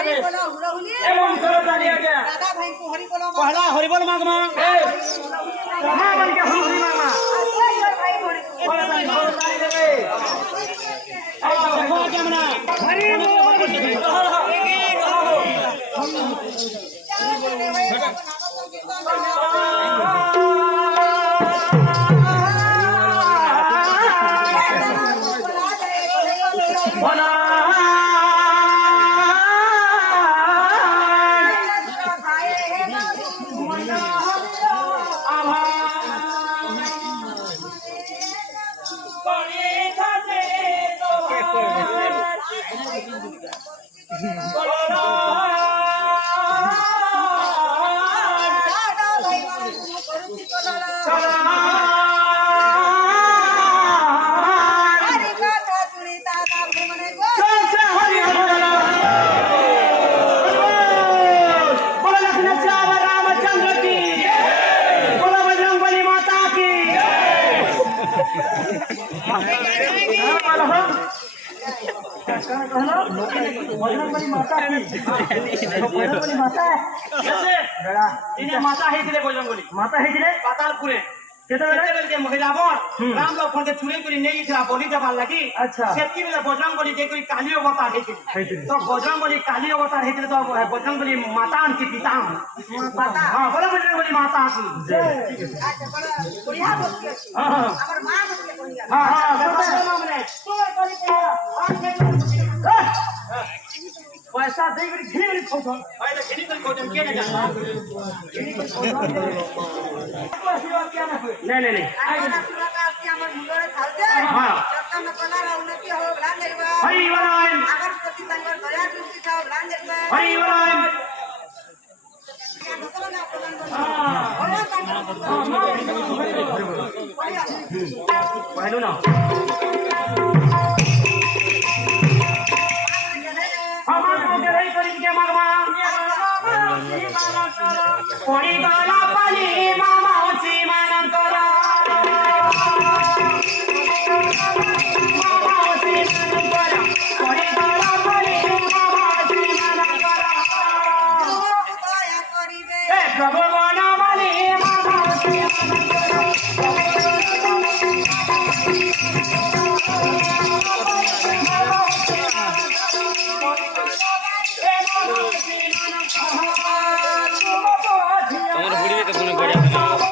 हरि बोलो हुलहुली ए मन करो ताली आ गया दादा भाई को हरि बोलो पहला हरि बोल मांग मांग ए मां बन के हरि मांग मांग भाई हरि बोल ताली दे आ देखो जमना हरि बोल माता है बजरंगबली माता है पातालपुरे के महिलावन राम लक्ष्मण के चुरी करी नहीं था बलि देवार लगी अच्छा सेती बेला बजरंगबली जे कोई काली अवतार है तो बजरंगबली काली अवतार है तो बजरंगबली माता की पिता माता हां बोलो बजरंगबली माता की अच्छा बड़ा बढ़िया बोलती है हमर मां बोलती है हां हां मामले तोर करी पैसा दे के घिरी खोजो पहले घिरी कर खोजो के ना जाना घिरी कर खोजो आशीर्वाद क्या ना नहीं नहीं आशीर्वाद का आसी हमर मुंडरे थाल दे हां जब तक कला उन्नति हो भला निर्वा हरि वरायन अगर प्रति संगर दया दृष्टि का भला निर्वा हरि वरायन हां पहलो ना